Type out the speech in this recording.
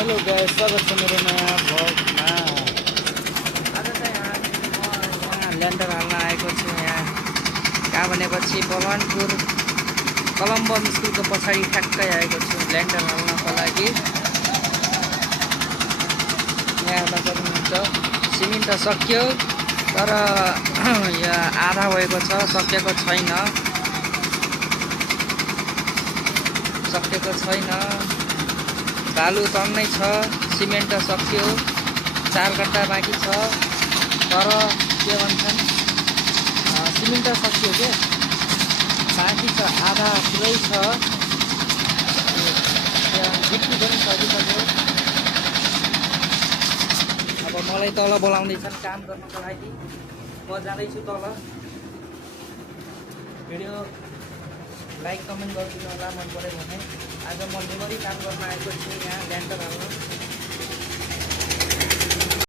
Hello guys, स्वागत छ मेरो नयाँ भ्लगमा। आज चाहिँ यहाँ ल्यान्डर हाल्न आएको छु। यहाँ कहाँ भनेपछि बलवानपुर कलम्बम स्कुलको पछाडि ठ्याक्कै आएको छु ल्यान्डर हाल्नको लागि। यहाँ हेर्न सक्नुहुन्छ सिमेन्ट त सक्यो, तर यहाँ आधा भएको छ, सकेको छैन। बालु टन्नै छ, सिमेन्ट सक्यो, 4 गट्टा बाँकी छ। तर के भन्छन्, सिमेन्ट सक्यो के बाँकी छ, आधा पुरै छ। गिट्टी पनि सकिसक्यो। अब मलाई तल बोलाउँदैछन् काम गर्नको लागि। म जाँदैछु तल। भिडियो लाइक कमेन्ट गरिदिनु होला मन पऱ्यो भने। आज म लेबरी काम गर्न आएको छु यहाँ ल्यान्डर हाल्न।